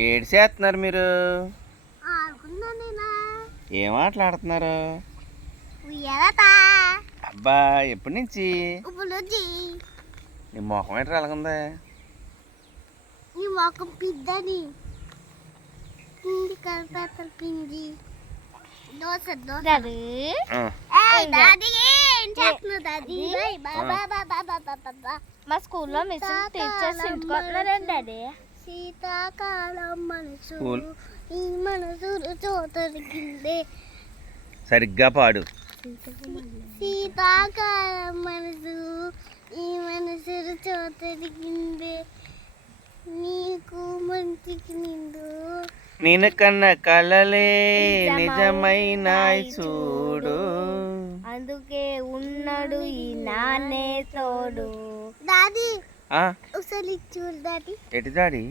ఏడు చేస్తున్నారు మీరు? ఆడుకున్నా ఏం మాట్లాడుతున్నారు? ఉయ్యాలతా అబ్బా ఎప్పటి నుంచి? ఇప్పుడు నీ మొఖం ఏంటి అలాగుంది? నీ మొఖం పిద్దని పిండి కలిపేతలు పిండి దోశ దోశ డాడీ ఏం చేస్తున్నావు డాడీ మా స్కూల్లో మిస్ టీచర్స్ ఇంటికి వస్తున్నారండి డాడీ. శీతాకాలం మనసు ఈ మనసు చోతరికిందే. సరిగ్గా పాడు. శీతాకాలం మనసు ఈ మనసు చోతరికిందే. నీకు మంచికి నిండు నేను కన్న కలలే నిజమైన చూడు. అందుకే ఉన్నాడు ఈ నాన్నే తోడు. డాడీ ఆ ఒకసారి చూడు డాడీ. ఎటు డాడీ?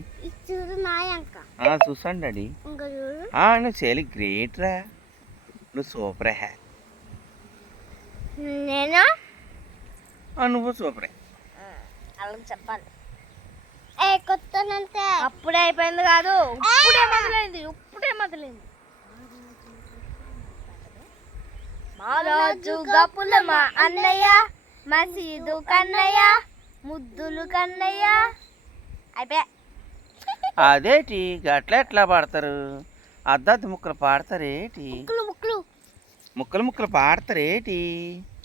చూడు నాయంక చూసాను డాడీ. ఇంకా చూడు. నువ్వు చాలా గ్రేట్ రా, నువ్వు సూపర్ హ్యా. నేను నువ్వు సూపరే. వాళ్ళకి చెప్పాలి. కొత్తనంతే అప్పుడే అయిపోయింది కాదు, ఇప్పుడే మొదలైంది. మా రోజు గప్పుల మా అన్నయ్య, మసీదు కన్నయ్య, ముద్దులు కన్నయ్య. అయిపోయా. అదేటి గట్ల ఎట్లా పాడతారు? అద్దద్దు ముక్కలు పాడతారేటి? ముక్కలు ముక్కలు ముక్కలు పాడతారేటి?